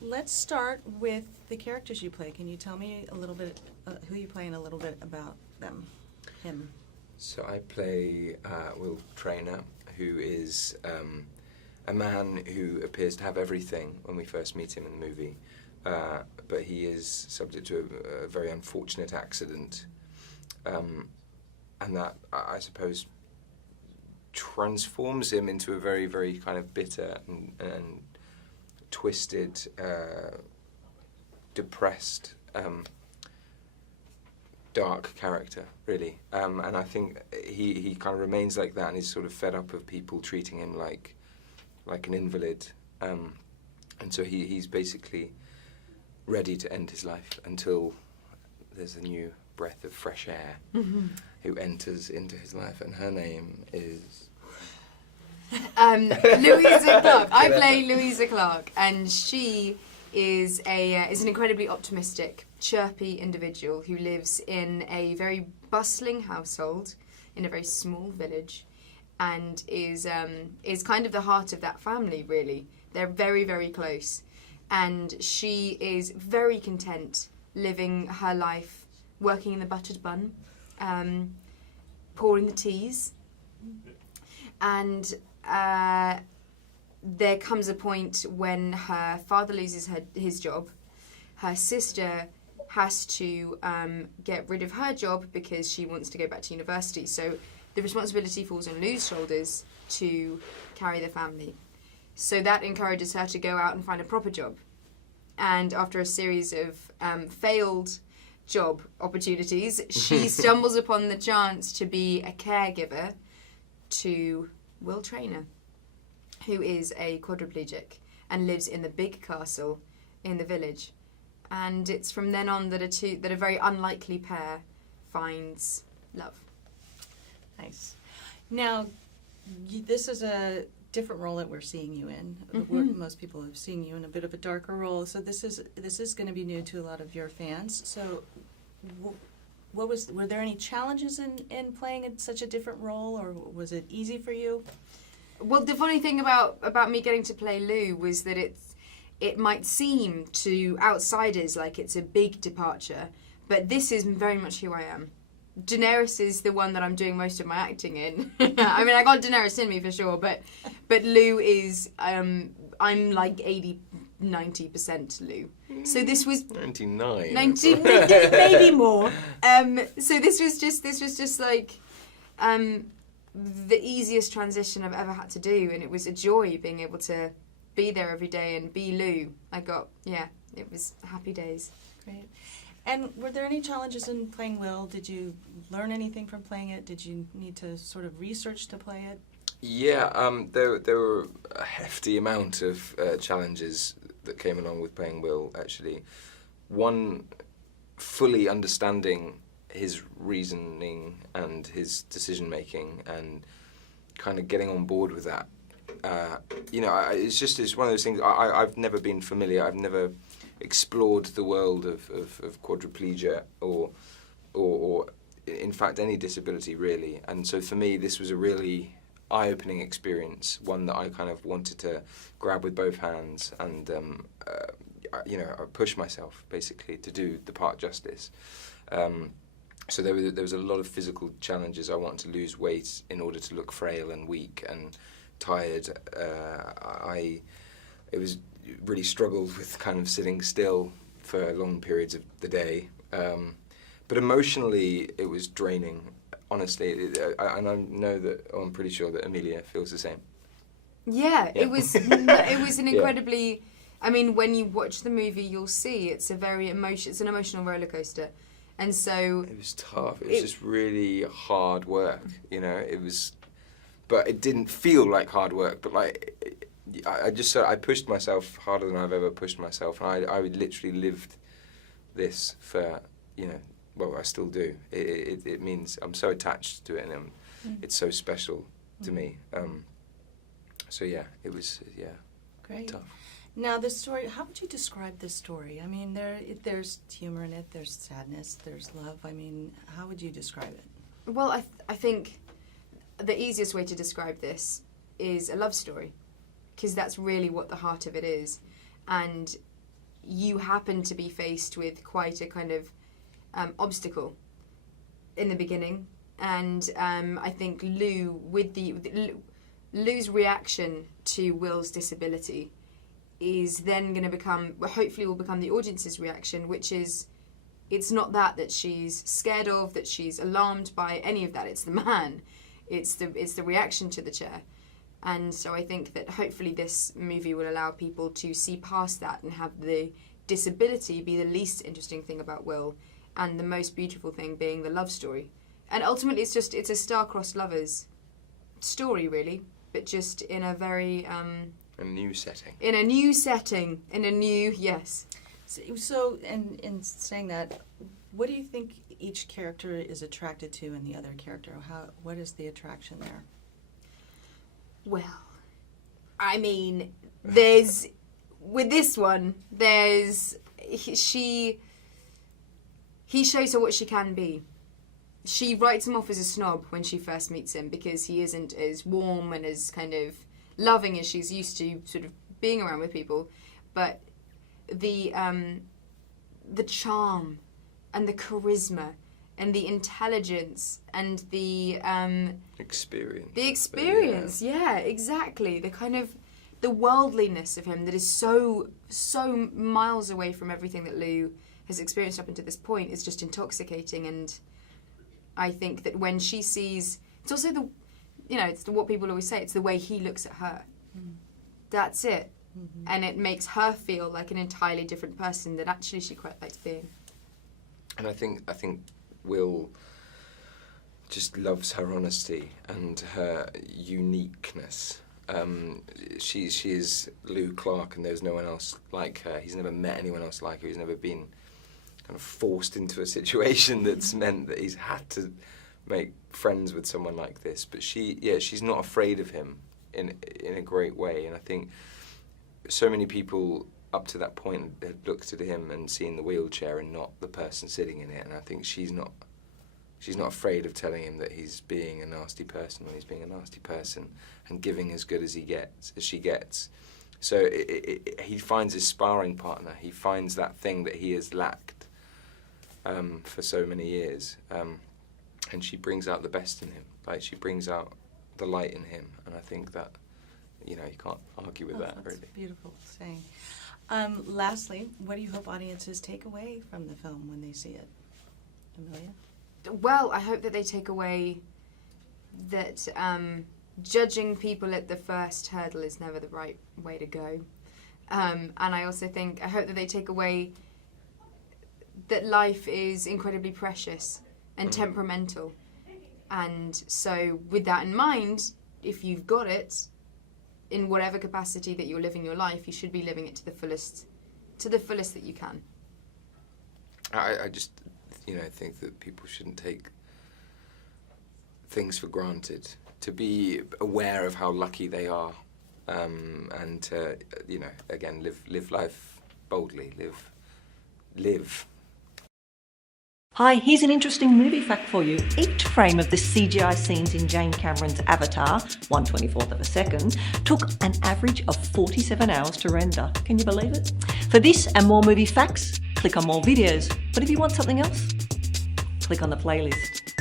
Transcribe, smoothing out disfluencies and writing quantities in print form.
let's start with the characters you play. Can you tell me a little bit who you play and a little bit about them, him? So I play Will Traynor, who is a man who appears to have everything when we first meet him in the movie, but he is subject to a very unfortunate accident, and that, I suppose, transforms him into a very, very kind of bitter and twisted, depressed, dark character, really. And I think he kind of remains like that, and he's sort of fed up of people treating him like an invalid. And so he's basically ready to end his life until there's a new breath of fresh air who enters into his life, and her name is... Louisa Clarke. I play Louisa Clarke, and she is an incredibly optimistic, chirpy individual who lives in a very bustling household in a very small village, and is kind of the heart of that family. Really, they're very, very close, and she is very content living her life, working in the buttered bun, pouring the teas, and there comes a point when her father loses his job. Her sister has to get rid of her job because she wants to go back to university. So the responsibility falls on Lou's shoulders to carry the family. So that encourages her to go out and find a proper job. And after a series of failed job opportunities, she stumbles upon the chance to be a caregiver to Will Traynor, who is a quadriplegic and lives in the big castle in the village. And it's from then on that a very unlikely pair finds love. Nice. Now, this is a different role that we're seeing you in. Most people have seen you in a bit of a darker role, so this is going to be new to a lot of your fans. So, were there any challenges in playing in such a different role, or was it easy for you? Well, the funny thing about me getting to play Lou was that it might seem to outsiders like it's a big departure, but this is very much who I am. Daenerys is the one that I'm doing most of my acting in. I mean, I got Daenerys in me for sure, but Lou is, I'm like 80-90% Lou. So this was 99. Maybe more. So this was just like the easiest transition I've ever had to do, and it was a joy being able to be there every day and be Lou. It was happy days. Great. And were there any challenges in playing Will? Did you learn anything from playing it? Did you need to sort of research to play it? Yeah, there were a hefty amount of challenges that came along with playing Will, actually. One, fully understanding his reasoning and his decision-making and kind of getting on board with that. It's one of those things. I've never been familiar. I've never explored the world of quadriplegia or in fact any disability, really. And so for me, this was a really eye-opening experience, one that I kind of wanted to grab with both hands and I pushed myself basically to do the part justice. So there was a lot of physical challenges. I wanted to lose weight in order to look frail and weak and tired. It was really struggled with kind of sitting still for long periods of the day. But emotionally, it was draining, honestly. And I know that, I'm pretty sure that Emilia feels the same. Yeah. It was an incredibly... Yeah. I mean, when you watch the movie, you'll see it's an emotional roller coaster. And so... It was tough. It was just really hard work, It was... But it didn't feel like hard work, but like... I pushed myself harder than I've ever pushed myself, and I literally lived this for, well, I still do. It means I'm so attached to it, and it's so special to me. So yeah, it was great. Tough. Now the story, how would you describe this story? I mean, there's humor in it, there's sadness, there's love. I mean, how would you describe it? Well, I think the easiest way to describe this is a love story, because that's really what the heart of it is. And you happen to be faced with quite a kind of obstacle in the beginning, and I think Lou's reaction to Will's disability is then going to become, hopefully will become the audience's reaction, which is, it's not that she's scared of, that she's alarmed by, any of that. It's the man. It's the reaction to the chair. And so I think that hopefully this movie will allow people to see past that and have the disability be the least interesting thing about Will, and the most beautiful thing being the love story. And ultimately it's a star-crossed lovers story, really, but just in a very... a new setting. In a new setting. In a new... Yes. So in saying that, what do you think each character is attracted to in the other character? What is the attraction there? Well, I mean, there's... With this one, there's... He shows her what she can be. She writes him off as a snob when she first meets him because he isn't as warm and as kind of loving as she's used to sort of being around with people. But the charm and the charisma and the intelligence and the experience. The experience, yeah, exactly. The kind of the worldliness of him that is so miles away from everything that Lou has experienced up until this point is just intoxicating. And I think that when she sees, it's also what people always say, it's the way he looks at her. Mm. That's it. Mm-hmm. And it makes her feel like an entirely different person that actually she quite likes being. And I think Will just loves her honesty and her uniqueness. She is Lou Clarke, and there's no one else like her. He's never met anyone else like her. He's never been kind of forced into a situation that's meant that he's had to make friends with someone like this. But she's not afraid of him in a great way. And I think so many people up to that point had looked at him and seen the wheelchair and not the person sitting in it. And I think she's not afraid of telling him that he's being a nasty person when he's being a nasty person, and giving as good as she gets. So he finds his sparring partner. He finds that thing that he has lacked for so many years, and she brings out the best in him. Like, she brings out the light in him, and I think that you can't argue with that. That's really beautiful saying. Lastly, what do you hope audiences take away from the film when they see it, Emilia? Well, I hope that they take away that judging people at the first hurdle is never the right way to go. And I also I hope that they take away that life is incredibly precious and temperamental. And so with that in mind, if you've got it, in whatever capacity that you're living your life, you should be living it to the fullest that you can. I just think that people shouldn't take things for granted, to be aware of how lucky they are, and to, again, live life boldly, live. Hi, here's an interesting movie fact for you. Each frame of the CGI scenes in James Cameron's Avatar, 1/24th of a second, took an average of 47 hours to render. Can you believe it? For this and more movie facts, click on more videos. But if you want something else, click on the playlist.